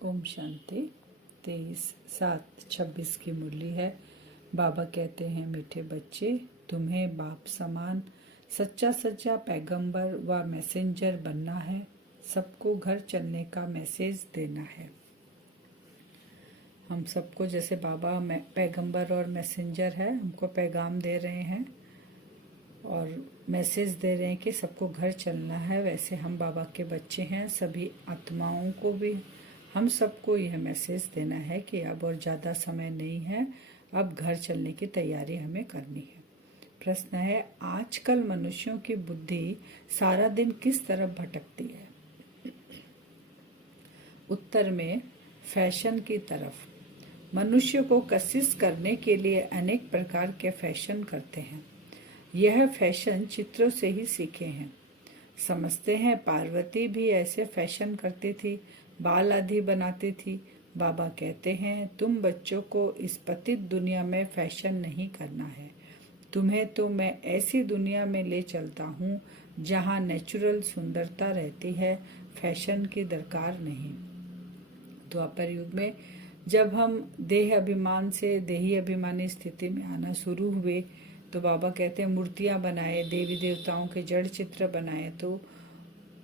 ओम शांति। 23/7/26 की मुरली है। बाबा कहते हैं, मीठे बच्चे, तुम्हें बाप समान सच्चा सच्चा पैगंबर व मैसेंजर बनना है। सबको घर चलने का मैसेज देना है। हम सबको जैसे बाबा पैगंबर और मैसेंजर है, हमको पैगाम दे रहे हैं और मैसेज दे रहे हैं कि सबको घर चलना है। वैसे हम बाबा के बच्चे हैं, सभी आत्माओं को भी हम सबको यह मैसेज देना है कि अब और ज़्यादा समय नहीं है, अब घर चलने की तैयारी हमें करनी है। प्रश्न है, आजकल मनुष्यों की बुद्धि सारा दिन किस तरफ भटकती है? उत्तर में फैशन की तरफ। मनुष्य को कशिश करने के लिए अनेक प्रकार के फैशन करते हैं। यह फैशन चित्रों से ही सीखे हैं। समझते हैं पार्वती भी ऐसे फैशन करती थी, बाल आदि बनाती थी। बाबा कहते हैं, तुम बच्चों को इस पतित दुनिया में फैशन नहीं करना है। तुम्हें तो मैं ऐसी दुनिया में ले चलता हूँ जहाँ नेचुरल सुंदरता रहती है, फैशन की दरकार नहीं। द्वापर युग में जब हम देह अभिमान से देही अभिमानी स्थिति में आना शुरू हुए तो बाबा कहते हैं मूर्तियां बनाए, देवी देवताओं के जड़ चित्र बनाए, तो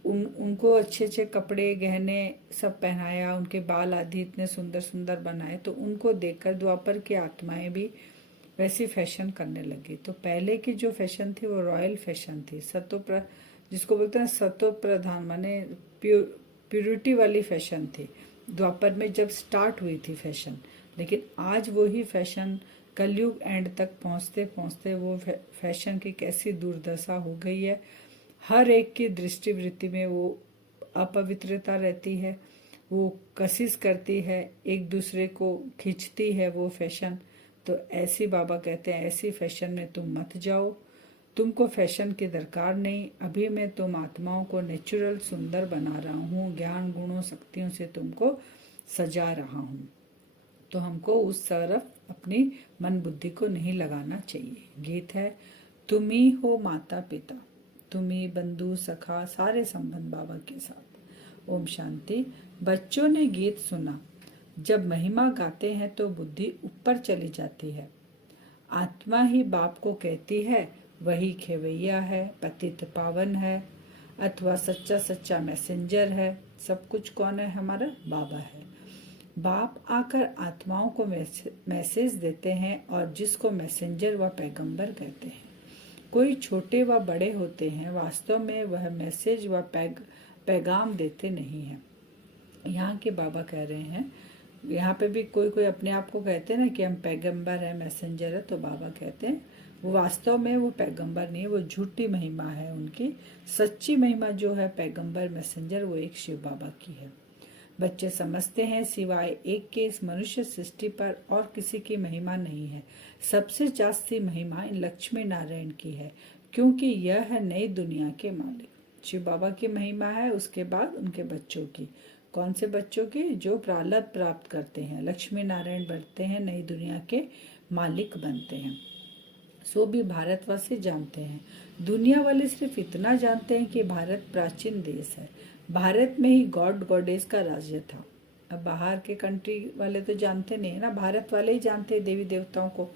उनको अच्छे अच्छे कपड़े गहने सब पहनाया, उनके बाल आदि इतने सुंदर सुंदर बनाए, तो उनको देखकर द्वापर की आत्माएं भी वैसी फैशन करने लगी। तो पहले की जो फैशन थी वो रॉयल फैशन थी, जिसको बोलते हैं सतो प्रधान, माने प्योरिटी वाली फैशन थी। द्वापर में जब स्टार्ट हुई थी फैशन, लेकिन आज वही फैशन कलयुग एंड तक पहुंचते पहुंचते वो फैशन की कैसी दुर्दशा हो गई है। हर एक की दृष्टिवृत्ति में वो अपवित्रता रहती है, वो कशिश करती है, एक दूसरे को खींचती है वो फैशन। तो ऐसी बाबा कहते हैं, ऐसी फैशन में तुम मत जाओ, तुमको फैशन की दरकार नहीं। अभी मैं तुम आत्माओं को नेचुरल सुंदर बना रहा हूँ, ज्ञान गुणों शक्तियों से तुमको सजा रहा हूँ। तो हमको उस तरफ अपनी मन बुद्धि को नहीं लगाना चाहिए। गीत है, तुम ही हो माता पिता, तुम ही बंधु सखा, सारे संबंध बाबा के साथ। ओम शांति। बच्चों ने गीत सुना, जब महिमा गाते हैं तो बुद्धि ऊपर चली जाती है। आत्मा ही बाप को कहती है, वही खेवैया है, पतित पावन है, अथवा सच्चा सच्चा मैसेंजर है। सब कुछ कौन है? हमारा बाबा है। बाप आकर आत्माओं को मैसेज देते हैं और जिसको मैसेंजर व पैगंबर कहते हैं। कोई छोटे व बड़े होते हैं, वास्तव में वह मैसेज व पैगाम देते नहीं हैं। यहाँ के बाबा कह रहे हैं, यहाँ पे भी कोई कोई अपने आप को कहते हैं ना कि हम पैगंबर है, मैसेंजर है, तो बाबा कहते हैं वो वास्तव में वो पैगंबर नहीं है, वो झूठी महिमा है उनकी। सच्ची महिमा जो है पैगंबर मैसेंजर, वो एक शिव बाबा की है। बच्चे समझते हैं सिवाय एक के इस मनुष्य सृष्टि पर और किसी की महिमा नहीं है। सबसे जास्ती महिमा इन लक्ष्मी नारायण की है, क्योंकि यह है नई दुनिया के मालिक। शिव बाबा की महिमा है, उसके बाद उनके बच्चों की। कौन से बच्चों की? जो प्रारब्ध प्राप्त करते हैं, लक्ष्मी नारायण बनते हैं, नई दुनिया के मालिक बनते हैं। सो भी भारतवासी जानते हैं। दुनिया वाले सिर्फ इतना जानते हैं कि भारत प्राचीन देश है, भारत में ही गॉड गॉडेस का राज्य था। अब बाहर के कंट्री वाले तो जानते नहीं है ना, भारत वाले ही जानते हैं देवी देवताओं को।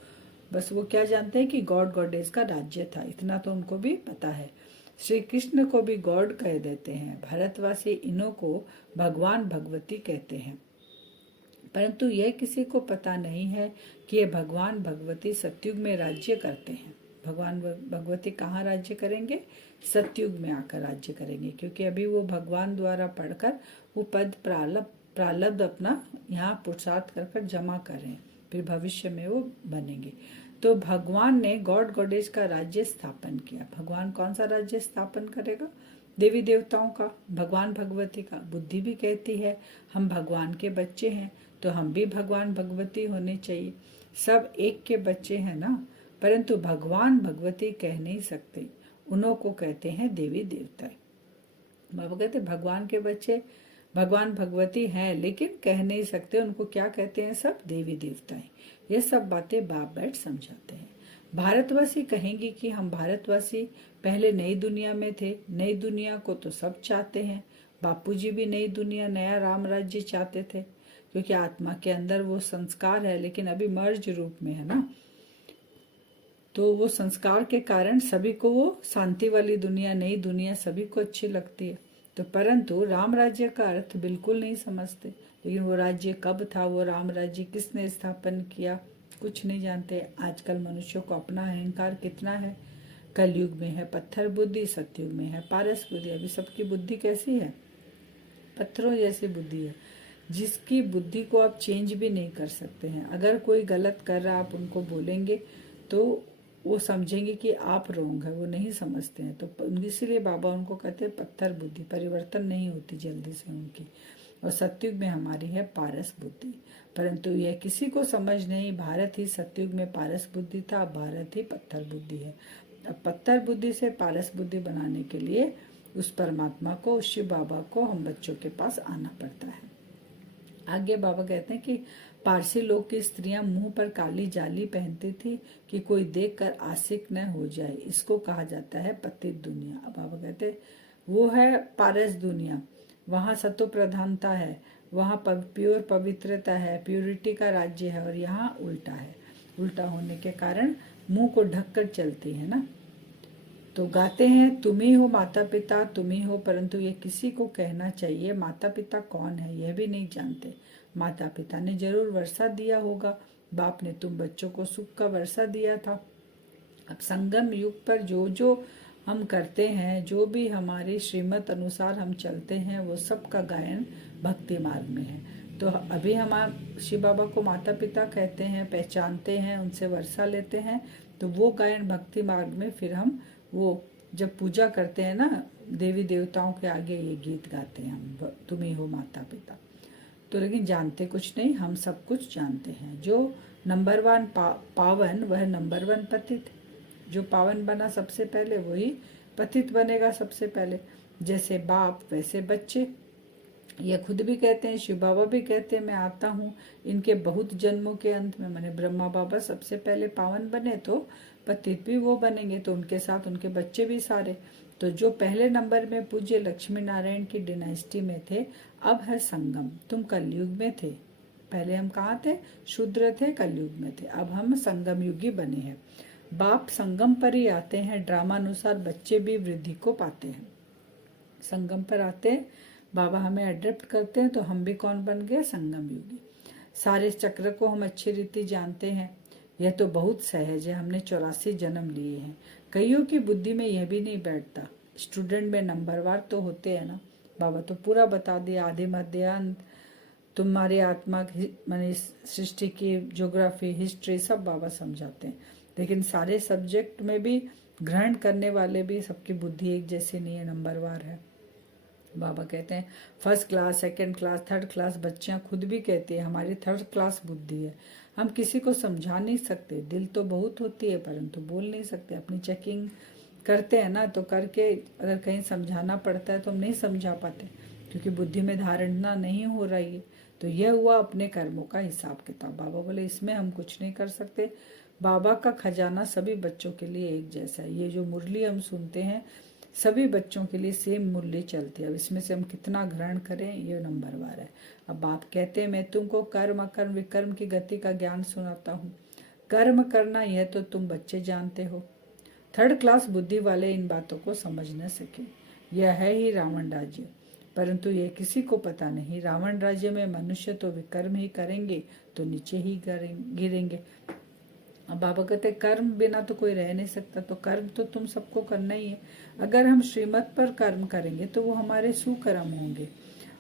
बस वो क्या जानते हैं कि गॉड गॉडेस का राज्य था, इतना तो उनको भी पता है। श्री कृष्ण को भी गॉड कह देते हैं, भारतवासी इन्हों को भगवान भगवती कहते हैं। परंतु यह किसी को पता नहीं है कि ये भगवान भगवती सतयुग में राज्य करते हैं। भगवान भगवती कहाँ राज्य करेंगे? सतयुग में आकर राज्य करेंगे, क्योंकि अभी वो भगवान द्वारा पढ़कर वो पद प्रारब्ध अपना यहाँ पुरुषार्थ कर कर जमा करें, फिर भविष्य में वो बनेंगे। तो भगवान ने गॉड गॉडेस का राज्य स्थापन किया। भगवान कौन सा राज्य स्थापन करेगा? देवी देवताओं का, भगवान भगवती का। बुद्धि भी कहती है हम भगवान के बच्चे हैं, तो हम भी भगवान भगवती होने चाहिए। सब एक के बच्चे हैं ना, परंतु भगवान भगवती कह नहीं सकते, उन्हों को कहते हैं देवी देवता। बाबा कहते भगवान के बच्चे भगवान भगवती हैं, लेकिन कह नहीं सकते, उनको क्या कहते हैं? सब देवी देवताएं। ये सब बातें बाप बैठ समझाते हैं। भारतवासी कहेंगे कि हम भारतवासी पहले नई दुनिया में थे, नई दुनिया को तो सब चाहते हैं, बापूजी भी नई दुनिया, नया राम राज्य चाहते थे, क्योंकि आत्मा के अंदर वो संस्कार है, लेकिन अभी मर्ज रूप में है ना, तो वो संस्कार के कारण सभी को वो शांति वाली दुनिया, नई दुनिया सभी को अच्छी लगती है। तो परंतु राम राज्य का अर्थ बिल्कुल नहीं समझते, लेकिन वो राज्य कब था, वो राम राज्य किसने स्थापन किया, कुछ नहीं जानते। आजकल मनुष्यों को अपना अहंकार कितना है, कलयुग में है पत्थर बुद्धि, सतयुग में है पारस बुद्धि। अभी सबकी बुद्धि कैसी है, पत्थरों जैसी बुद्धि है, जिसकी बुद्धि को आप चेंज भी नहीं कर सकते हैं। अगर कोई गलत कर रहा आप उनको बोलेंगे तो वो समझेंगे कि आप रोंग है, वो नहीं समझते हैं। तो इसीलिए बाबा उनको कहते हैं पत्थर बुद्धि, परिवर्तन नहीं होती जल्दी से उनकी। और सतयुग में हमारी है पारस बुद्धि, परंतु यह किसी को समझ नहीं। भारत ही सतयुग में पारस बुद्धि था, भारत ही पत्थर बुद्धि है। अब पत्थर बुद्धि से पारस बुद्धि बनाने के लिए उस परमात्मा को, उस शिव बाबा को हम बच्चों के पास आना पड़ता है। आगे बाबा कहते हैं कि पारसी लोग की स्त्रियां मुंह पर काली जाली पहनती थी कि कोई देखकर आशिक न हो जाए, इसको कहा जाता है पतित दुनिया। अब बाबा कहते हैं वो है पारस दुनिया, वहाँ सतो प्रधानता है, वहाँ प्योर पवित्रता है, प्योरिटी का राज्य है, और यहाँ उल्टा है। उल्टा होने के कारण मुंह को ढककर चलती है ना। तो गाते हैं तुम ही हो माता पिता, तुम ही हो, परंतु ये किसी को कहना चाहिए माता पिता कौन है यह भी नहीं जानते। माता पिता ने जरूर वर्षा दिया होगा, बाप ने तुम बच्चों को सुख का वर्षा दिया था। अब संगम युग पर जो जो हम करते हैं, जो भी हमारी श्रीमत अनुसार हम चलते हैं, वो सब का गायन भक्ति मार्ग में है। तो अभी हम शिव बाबा को माता पिता कहते हैं, पहचानते हैं, उनसे वर्षा लेते हैं, तो वो गायन भक्ति मार्ग में फिर हम वो जब पूजा करते हैं ना देवी देवताओं के आगे, ये गीत गाते हैं हम, तुम ही हो माता पिता। तो लेकिन जानते कुछ नहीं, हम सब कुछ जानते हैं। जो नंबर 1 पावन, वह नंबर 1 पतित। जो पावन बना सबसे पहले, वही पतित बनेगा सबसे पहले। जैसे बाप वैसे बच्चे, ये खुद भी कहते हैं, शिव बाबा भी कहते हैं मैं आता हूँ इनके बहुत जन्मों के अंत में। मैंने ब्रह्मा बाबा सबसे पहले पावन बने, तो पतित भी वो बनेंगे, तो उनके साथ उनके बच्चे भी सारे। तो जो पहले नंबर में पूज्य लक्ष्मी नारायण की डिनाइस्टी में थे, अब है संगम। तुम कलयुग में थे, पहले हम कहाँ थे, शूद्र थे, कलयुग में थे, अब हम संगम युगी बने हैं। बाप संगम पर ही आते हैं, ड्रामानुसार बच्चे भी वृद्धि को पाते हैं। संगम पर आते हैं, बाबा हमें अडॉप्ट करते हैं, तो हम भी कौन बन गए, संगम युगी। सारे चक्र को हम अच्छी रीति जानते हैं। यह तो बहुत सहज है, हमने 84 जन्म लिए हैं। कईयों की बुद्धि में यह भी नहीं बैठता। स्टूडेंट में नंबरवार तो होते हैं ना, बाबा तो पूरा बता दिया, आदि मध्य अंत, तुम्हारी आत्मा माने सृष्टि की ज्योग्राफी, हिस्ट्री सब बाबा समझाते हैं। लेकिन सारे सब्जेक्ट में भी ग्रहण करने वाले भी सबकी बुद्धि एक जैसी नहीं है, नंबरवार है। बाबा कहते हैं first class, second class, third class, बच्चियां खुद भी कहती है हमारी थर्ड क्लास बुद्धि है। हम किसी को समझा नहीं सकते, दिल तो बहुत होती है परंतु बोल नहीं सकते। अपनी चेकिंग करते हैं ना, तो करके अगर कहीं समझाना पड़ता है तो हम नहीं समझा पाते, क्योंकि बुद्धि में धारणा नहीं हो रही है। तो यह हुआ अपने कर्मों का हिसाब किताब। बाबा बोले इसमें हम कुछ नहीं कर सकते। बाबा का खजाना सभी बच्चों के लिए एक जैसा है। ये जो मुरली हम सुनते हैं, सभी बच्चों के लिए सेम मुरली चलती है। अब इसमें से हम कितना ग्रहण करें, ये नंबरवार है। अब बाप कहते हैं मैं तुमको कर्म अकर्म विकर्म की गति का ज्ञान सुनाता हूँ। कर्म करना यह तो तुम बच्चे जानते हो, थर्ड क्लास बुद्धि वाले इन बातों को समझ न सके। यह है ही रावण राज्य, परंतु यह किसी को पता नहीं। रावण राज्य में मनुष्य तो विकर्म ही करेंगे तो नीचे ही गिरेंगे। अब बाबा कहते कर्म बिना तो कोई रह नहीं सकता, तो कर्म तो तुम सबको करना ही है। अगर हम श्रीमत पर कर्म करेंगे तो वो हमारे सुकर्म होंगे,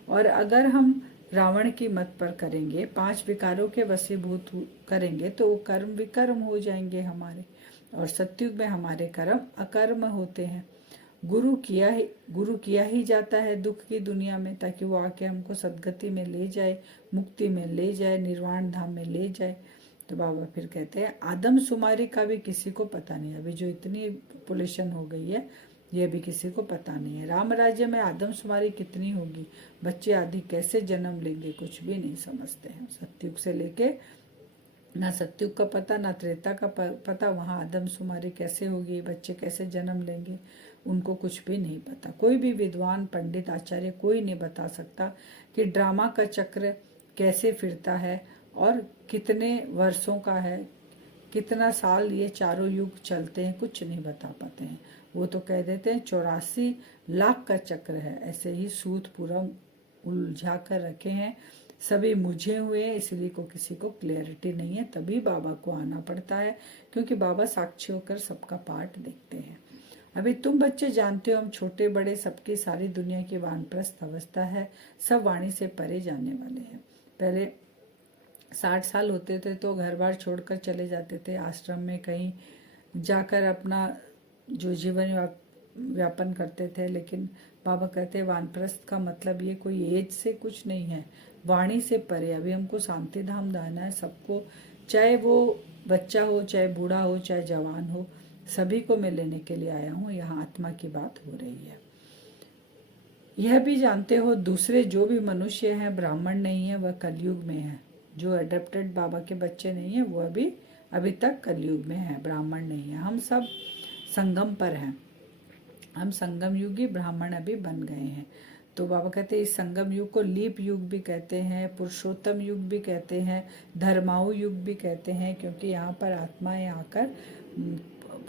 और अगर हम रावण की मत पर करेंगे, 5 विकारों के वशीभूत करेंगे, तो वो कर्म विकर्म हो जाएंगे हमारे। और सतयुग में हमारे कर्म अकर्म होते हैं। गुरु किया ही जाता है दुख की दुनिया में, ताकि वो आके हमको सदगति में ले जाए, मुक्ति में ले जाए, निर्वाण धाम में ले जाए। तो बाबा फिर कहते हैं आदमशुमारी का भी किसी को पता नहीं। अभी जो इतनी पॉपुलेशन हो गई है, ये भी किसी को पता नहीं है। राम राज्य में आदमशुमारी कितनी होगी, बच्चे आदि कैसे जन्म लेंगे, कुछ भी नहीं समझते हैं। सतयुग से लेके ना सतयुग का पता, ना त्रेता का पता, वहाँ आदमशुमारी कैसे होगी, बच्चे कैसे जन्म लेंगे, उनको कुछ भी नहीं पता। कोई भी विद्वान, पंडित, आचार्य कोई नहीं बता सकता कि ड्रामा का चक्र कैसे फिरता है और कितने वर्षों का है, कितना साल ये चारों युग चलते हैं, कुछ नहीं बता पाते हैं। वो तो कह देते हैं 84 लाख का चक्र है। ऐसे ही सूत पूरा उलझा कर रखे हैं, सभी मुझे हुए हैं, इसलिए को किसी को क्लियरिटी नहीं है। तभी बाबा को आना पड़ता है, क्योंकि बाबा साक्षी होकर सबका पार्ट देखते हैं। अभी तुम बच्चे जानते हो, हम छोटे बड़े सबकी सारी दुनिया की वानप्रस्थ अवस्था है, सब वाणी से परे जाने वाले हैं। पहले 60 साल होते थे तो घर बार छोड़कर चले जाते थे, आश्रम में कहीं जाकर अपना जो जीवन व्यापन करते थे। लेकिन बाबा कहते हैं वानप्रस्थ का मतलब ये कोई एज से कुछ नहीं है, वाणी से परे। अभी हमको शांति धाम जाना है सबको, चाहे वो बच्चा हो, चाहे बूढ़ा हो, चाहे जवान हो, सभी को मैं लेने के लिए आया हूँ। यहाँ आत्मा की बात हो रही है। यह भी जानते हो दूसरे जो भी मनुष्य हैं ब्राह्मण नहीं है, वह कलयुग में है। जो एडेप्टेड बाबा के बच्चे नहीं है वह भी अभी तक कलयुग में है, ब्राह्मण नहीं है। हम सब संगम पर हैं, हम संगम युगी ब्राह्मण अभी बन गए हैं। तो बाबा कहते हैं इस संगम युग को लीप युग भी कहते हैं, पुरुषोत्तम युग भी कहते हैं, धर्माऊ युग भी कहते हैं, क्योंकि यहाँ पर आत्माएं आकर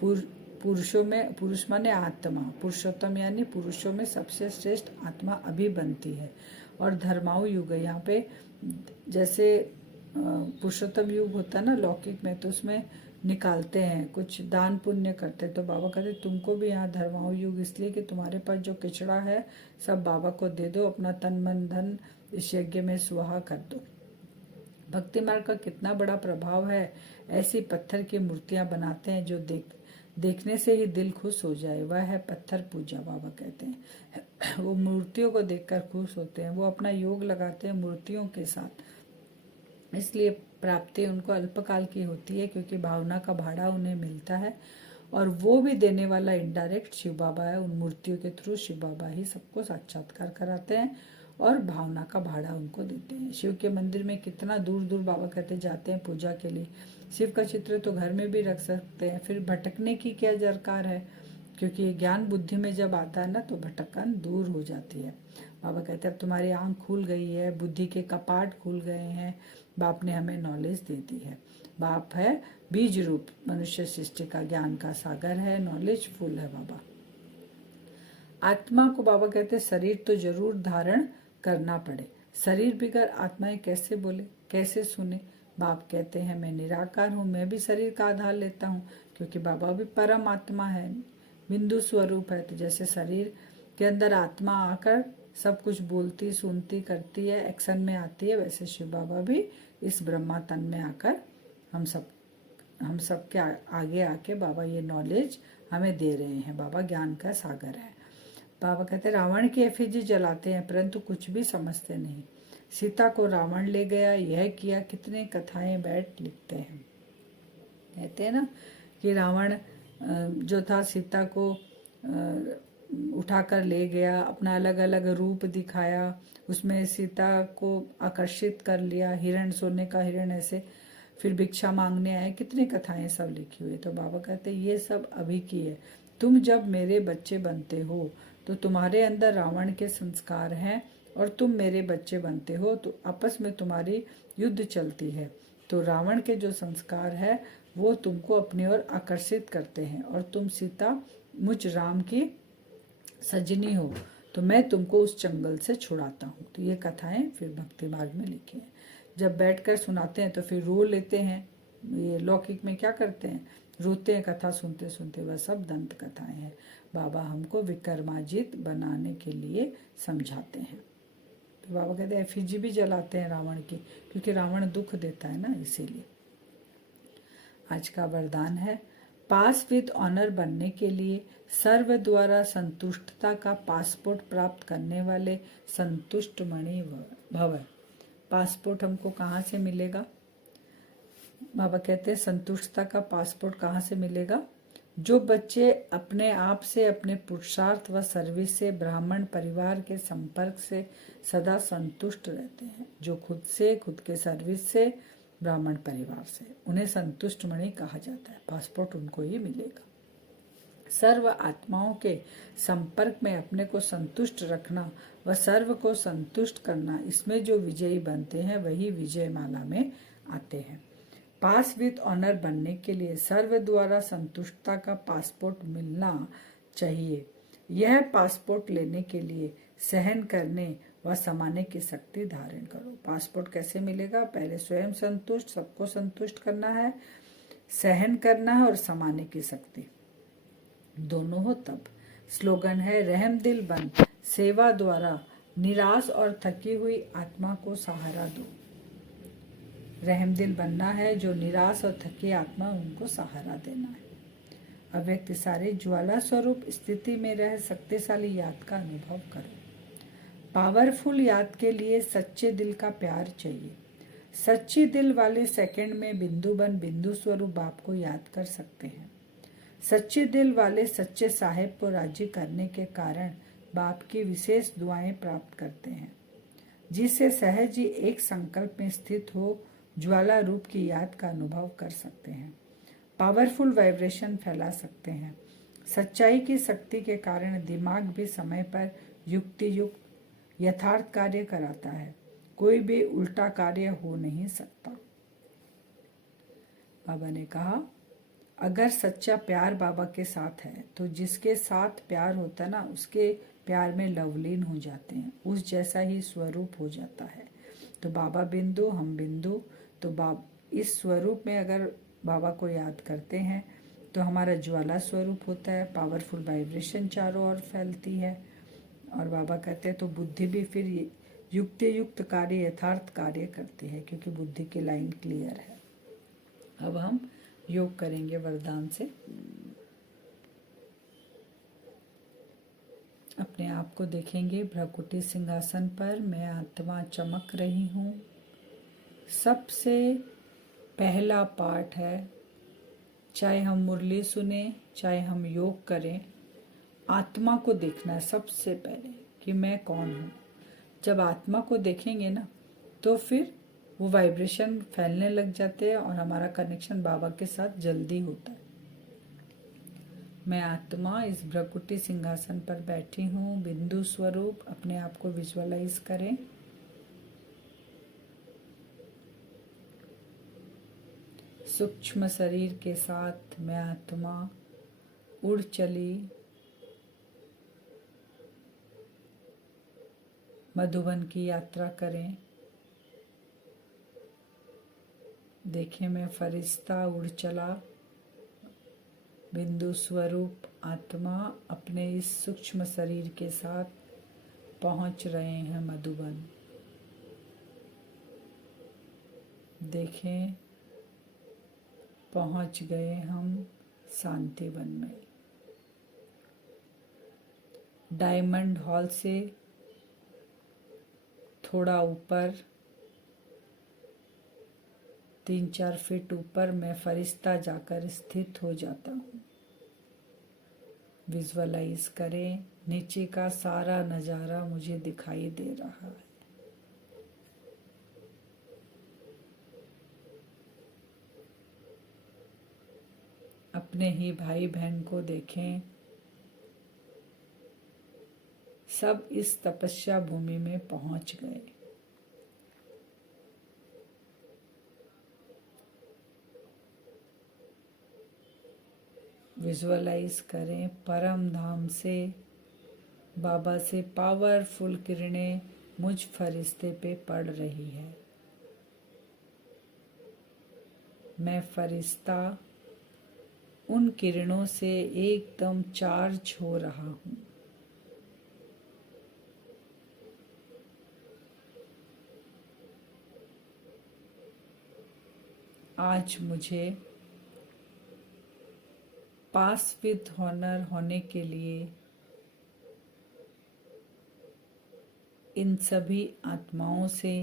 पुरुषों में, पुरुष माने आत्मा, पुरुषोत्तम यानी पुरुषों में सबसे श्रेष्ठ आत्मा अभी बनती है। और धर्माऊ युग है यहाँ पे, जैसे पुरुषोत्तम युग होता है ना लौकिक में, तो उसमें निकालते हैं, कुछ दान पुण्य करते हैं। तो बाबा कहते तुमको भी यहाँ धर्माऊ युग इसलिए कि तुम्हारे पास जो किचड़ा है सब बाबा को दे दो, अपना तन मन धन इस यज्ञ में सुहा कर दो। भक्ति मार्ग का कितना बड़ा प्रभाव है। ऐसी पत्थर की मूर्तियां बनाते हैं जो देखने से ही दिल खुश हो जाए, वह है पत्थर पूजा। बाबा कहते हैं वो मूर्तियों को देखकर खुश होते हैं, वो अपना योग लगाते हैं मूर्तियों के साथ, इसलिए प्राप्ति उनको अल्पकाल की होती है, क्योंकि भावना का भाड़ा उन्हें मिलता है। और वो भी देने वाला इनडायरेक्ट शिव बाबा है। उन मूर्तियों के थ्रू शिव बाबा ही सबको साक्षात्कार कराते हैं और भावना का भाड़ा उनको देते हैं। शिव के मंदिर में कितना दूर दूर बाबा कहते जाते हैं पूजा के लिए। शिव का चित्र तो घर में भी रख सकते हैं, फिर भटकने की क्या दरकार है, क्योंकि ज्ञान बुद्धि में जब आता है ना तो भटकन दूर हो जाती है। बाबा कहते हैं अब तुम्हारी आंख खुल गई है, बुद्धि के कपाट खुल गए हैं, बाप ने हमें नॉलेज दे दी है। बाप है बीज रूप, मनुष्य सृष्टि का ज्ञान का सागर है, नॉलेज फुल है बाबा। आत्मा को बाबा कहते हैं शरीर तो जरूर धारण करना पड़े, शरीर बिगर आत्माएं कैसे बोले, कैसे सुने। बाप कहते हैं मैं निराकार हूँ, मैं भी शरीर का आधार लेता हूँ, क्योंकि बाबा भी परम आत्मा है, बिंदु स्वरूप है। तो जैसे शरीर के अंदर आत्मा आकर सब कुछ बोलती, सुनती, करती है, एक्शन में आती है, वैसे शिव बाबा भी इस ब्रह्मा तन में आकर हम सब के आगे आके बाबा ये नॉलेज हमें दे रहे हैं। बाबा ज्ञान का सागर है। बाबा कहते हैं रावण की एफिजी जलाते हैं परंतु कुछ भी समझते नहीं। सीता को रावण ले गया, यह किया, कितने कथाएं बैठ लिखते हैं। कहते हैं ना कि रावण जो था सीता को उठाकर ले गया, अपना अलग अलग रूप दिखाया, उसमें सीता को आकर्षित कर लिया, हिरण, सोने का हिरण, ऐसे फिर भिक्षा मांगने आए, कितनी कथाएं सब लिखी हुई। तो बाबा कहते ये सब अभी की है। तुम जब मेरे बच्चे बनते हो तो तुम्हारे अंदर रावण के संस्कार हैं और तुम मेरे बच्चे बनते हो तो आपस में तुम्हारी युद्ध चलती है। तो रावण के जो संस्कार है वो तुमको अपनी ओर आकर्षित करते हैं और तुम सीता मुझ राम की सजनी हो, तो मैं तुमको उस जंगल से छुड़ाता हूँ। तो ये कथाएं फिर भक्ति मार्ग में लिखी हैं। जब बैठकर सुनाते हैं तो फिर रो लेते हैं। ये लौकिक में क्या करते हैं, रोते हैं कथा सुनते सुनते। वह सब दंत कथाएं हैं। बाबा हमको विक्रमाजित बनाने के लिए समझाते हैं। तो बाबा कहते हैं एफिजी भी जलाते हैं रावण की, क्योंकि रावण दुख देता है ना, इसीलिए। आज का वरदान है पास विद ऑनर बनने के लिए सर्व द्वारा संतुष्टता का पासपोर्ट प्राप्त करने वाले संतुष्ट मणि भव। पासपोर्ट हमको कहाँ से मिलेगा? बाबा कहते हैं संतुष्टता का पासपोर्ट कहाँ से मिलेगा? जो बच्चे अपने आप से, अपने पुरुषार्थ व सर्विस से, ब्राह्मण परिवार के संपर्क से सदा संतुष्ट रहते हैं, जो खुद से, खुद के सर्विस से, ब्राह्मण परिवार से, उन्हें संतुष्ट मणि कहा जाता है। पासपोर्ट उनको ही मिलेगा। सर्व आत्माओं के संपर्क में अपने को संतुष्ट रखना व सर्व को संतुष्ट करना, इसमें जो विजयी बनते हैं वही विजय माला में आते हैं। पास विद ऑनर बनने के लिए सर्व द्वारा संतुष्टता का पासपोर्ट मिलना चाहिए। यह पासपोर्ट लेने के लिए सहन करने व समाने की शक्ति धारण करो। पासपोर्ट कैसे मिलेगा? पहले स्वयं संतुष्ट, सबको संतुष्ट करना है, सहन करना है और समाने की शक्ति दोनों हो तब। स्लोगन है रहम दिल बन, सेवा द्वारा निराश और थकी हुई आत्मा को सहारा दो। रहम दिल बनना है, जो निराश और थकी आत्मा उनको सहारा देना है। अव्यक्त सारे ज्वाला स्वरूप स्थिति में रह शक्तिशाली याद का अनुभव करो। पावरफुल याद के लिए सच्चे दिल का प्यार चाहिए। सच्ची दिल वाले सेकंड में बिंदु बन बिंदु स्वरूप बाप को याद कर सकते हैं। सच्चे दिल वाले सच्चे साहेब को राजी करने के कारण बाप की विशेष दुआएं प्राप्त करते हैं, जिससे सहज ही एक संकल्प में स्थित हो ज्वाला रूप की याद का अनुभव कर सकते हैं। पावरफुल वाइब्रेशन फैला सकते हैं। सच्चाई की शक्ति के कारण दिमाग भी समय पर युक्ति युक्त यथार्थ कार्य कराता है। कोई भी उल्टा कार्य हो नहीं सकता। बाबा ने कहा, अगर सच्चा प्यार बाबा के साथ है तो जिसके साथ प्यार होता है ना, उसके प्यार में लवलीन हो जाते हैं, उस जैसा ही स्वरूप हो जाता है। तो बाबा बिंदु, हम बिंदु, तो इस स्वरूप में अगर बाबा को याद करते हैं तो हमारा ज्वाला स्वरूप होता है। पावरफुल वाइब्रेशन चारों ओर फैलती है और बाबा कहते हैं तो बुद्धि भी फिर युक्ति युक्त कार्य यथार्थ कार्य करती है, क्योंकि बुद्धि की लाइन क्लियर है। अब हम योग करेंगे वरदान से। अपने आप को देखेंगे भ्रकुटी सिंहासन पर। मैं आत्मा चमक रही हूँ। सबसे पहला पाठ है, चाहे हम मुरली सुने चाहे हम योग करें, आत्मा को देखना है सबसे पहले कि मैं कौन हूँ। जब आत्मा को देखेंगे ना तो फिर वो वाइब्रेशन फैलने लग जाते हैं और हमारा कनेक्शन बाबा के साथ जल्दी होता है। मैं आत्मा इस भ्रकुटी सिंहासन पर बैठी हूँ। बिंदु स्वरूप अपने आप को विजुअलाइज करें। सूक्ष्म शरीर के साथ मैं आत्मा उड़ चली मधुबन की यात्रा करें। देखें मैं फरिश्ता उड़ चला। बिंदु स्वरूप आत्मा अपने इस सूक्ष्म शरीर के साथ पहुंच रहे हैं मधुबन। देखें पहुंच गए हम शांतिवन में। डायमंड हॉल से थोड़ा ऊपर 3-4 फीट ऊपर मैं फरिश्ता जाकर स्थित हो जाता हूँ। विजुअलाइज करें, नीचे का सारा नज़ारा मुझे दिखाई दे रहा है। अपने ही भाई बहन को देखें, सब इस तपस्या भूमि में पहुंच गए। विजुअलाइज करें, परम धाम से बाबा से पावरफुल किरणें मुझ फरिश्ते पे पड़ रही है। मैं फरिश्ता उन किरणों से एकदम चार्ज हो रहा हूँ। आज मुझे पास विद ऑनर होने के लिए इन सभी आत्माओं से,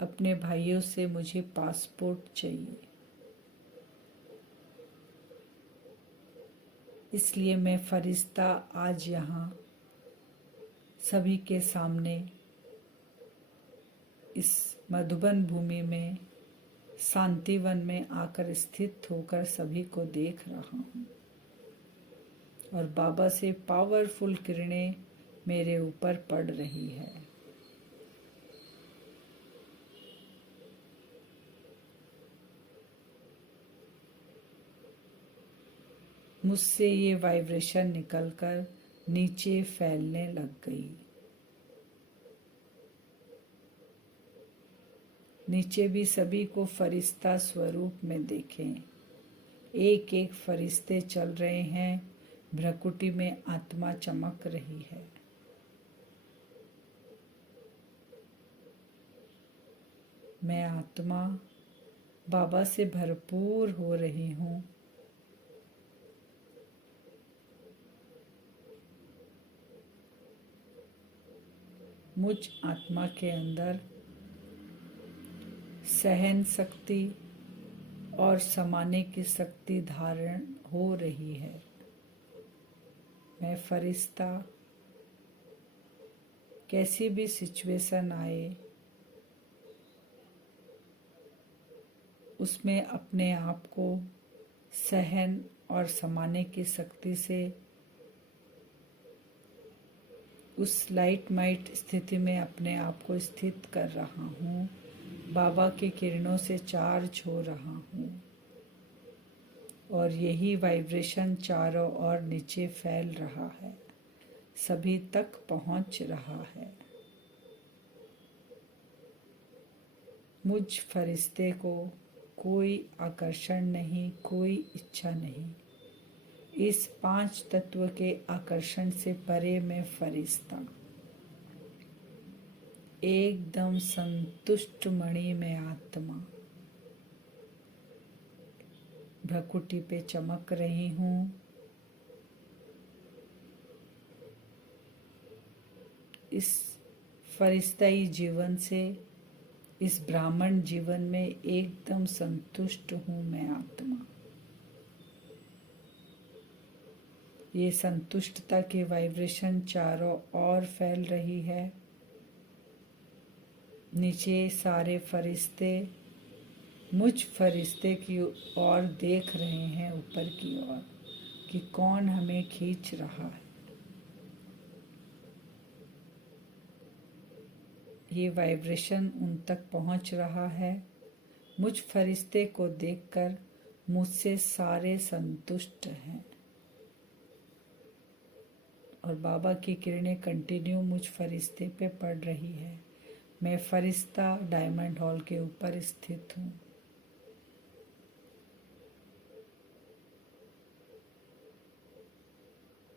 अपने भाइयों से मुझे पासपोर्ट चाहिए। इसलिए मैं फरिश्ता आज यहाँ सभी के सामने इस मधुबन भूमि में शांतिवन में आकर स्थित होकर सभी को देख रहा हूँ और बाबा से पावरफुल किरणें मेरे ऊपर पड़ रही है। मुझसे ये वाइब्रेशन निकलकर नीचे फैलने लग गई। नीचे भी सभी को फरिश्ता स्वरूप में देखें। एक एक फरिश्ते चल रहे हैं। भ्रकुटी में आत्मा चमक रही है। मैं आत्मा बाबा से भरपूर हो रही हूँ। मुझ आत्मा के अंदर सहन शक्ति और समाने की शक्ति धारण हो रही है। मैं फरिश्ता कैसी भी सिचुएशन आए उसमें अपने आप को सहन और समाने की शक्ति से उस लाइट माइट स्थिति में अपने आप को स्थित कर रहा हूँ। बाबा की किरणों से चार्ज हो रहा हूँ और यही वाइब्रेशन चारों ओर नीचे फैल रहा है, सभी तक पहुँच रहा है। मुझ फरिश्ते को कोई आकर्षण नहीं, कोई इच्छा नहीं। इस 5 तत्व के आकर्षण से परे मैं फरिश्ता, एकदम संतुष्ट मणि में आत्मा भ्रकुटी पे चमक रही हूँ। इस फरिश्ताई जीवन से इस ब्राह्मण जीवन में एकदम संतुष्ट हूँ मैं आत्मा। ये संतुष्टता की वाइब्रेशन चारों ओर फैल रही है। नीचे सारे फरिश्ते मुझ फरिश्ते की ओर देख रहे हैं, ऊपर की ओर, कि कौन हमें खींच रहा है। ये वाइब्रेशन उन तक पहुंच रहा है। मुझ फरिश्ते को देखकर मुझसे सारे संतुष्ट हैं और बाबा की किरणें कंटिन्यू मुझ फरिश्ते पे पड़ रही है। मैं फरिश्ता डायमंड हॉल के ऊपर स्थित हूँ।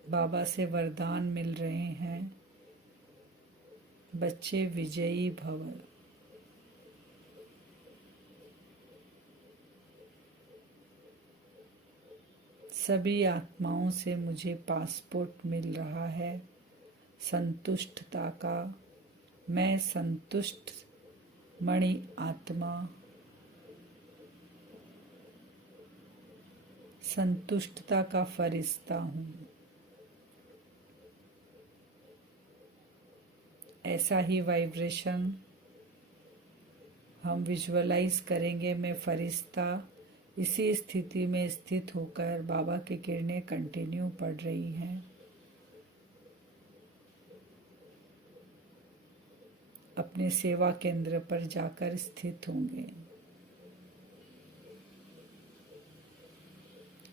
बाबा से वरदान मिल रहे हैं, बच्चे विजयी भव। सभी आत्माओं से मुझे पासपोर्ट मिल रहा है संतुष्टता का। मैं संतुष्ट मणि आत्मा, संतुष्टता का फरिश्ता हूँ। ऐसा ही वाइब्रेशन हम विजुअलाइज करेंगे। मैं फरिश्ता इसी स्थिति में स्थित होकर बाबा की किरणें कंटिन्यू पड़ रही हैं। अपने सेवा केंद्र पर जाकर स्थित होंगे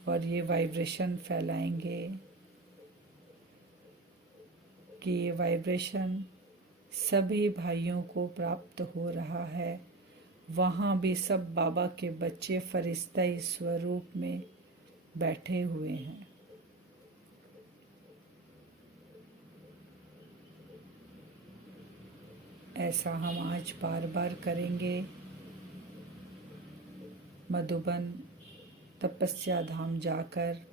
और ये वाइब्रेशन फैलाएंगे कि ये वाइब्रेशन सभी भाइयों को प्राप्त हो रहा है। वहाँ भी सब बाबा के बच्चे फरिश्ताई स्वरूप में बैठे हुए हैं। ऐसा हम आज बार बार करेंगे। मधुबन तपस्या धाम जाकर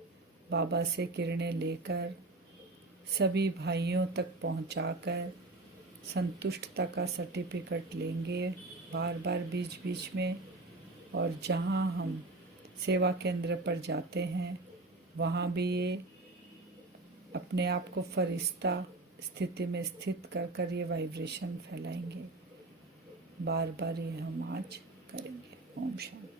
बाबा से किरणें लेकर सभी भाइयों तक पहुंचाकर संतुष्टता का सर्टिफिकेट लेंगे बार बार बीच बीच में। और जहां हम सेवा केंद्र पर जाते हैं वहां भी ये अपने आप को फरिश्ता स्थिति में स्थित कर कर ये वाइब्रेशन फैलाएंगे। बार बार ये हम आज करेंगे। ओम शांति।